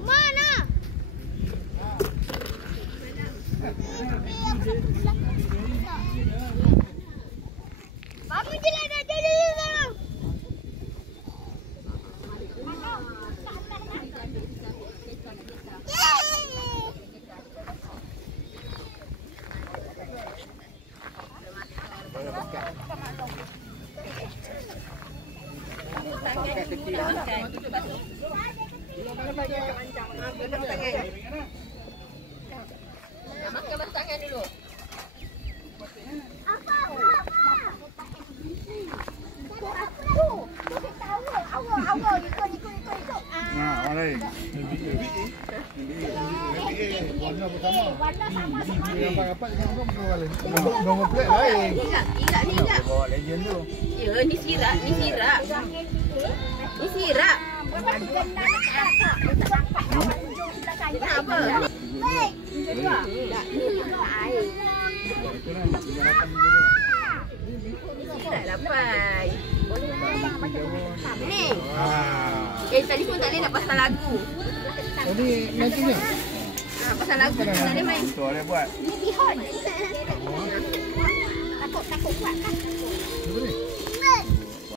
Mana? Mama je lah dah jadi sekarang. Makan tangan dulu. Apa? Awal. Ikut. Orang lain. Warna pertama. Warna sama. Rapat dengan orang lain. Nombor plate lain. Irak ni irak. Bawa legend tu. Ya, ni sirak. Ni sirak. Apa? Tak dapat. Ni. Telefon tak boleh nak pasal lagu. Oh ni nantinya. Pasal lagu tu tak boleh main. Tu boleh buat. Takut kuat kan? Boleh.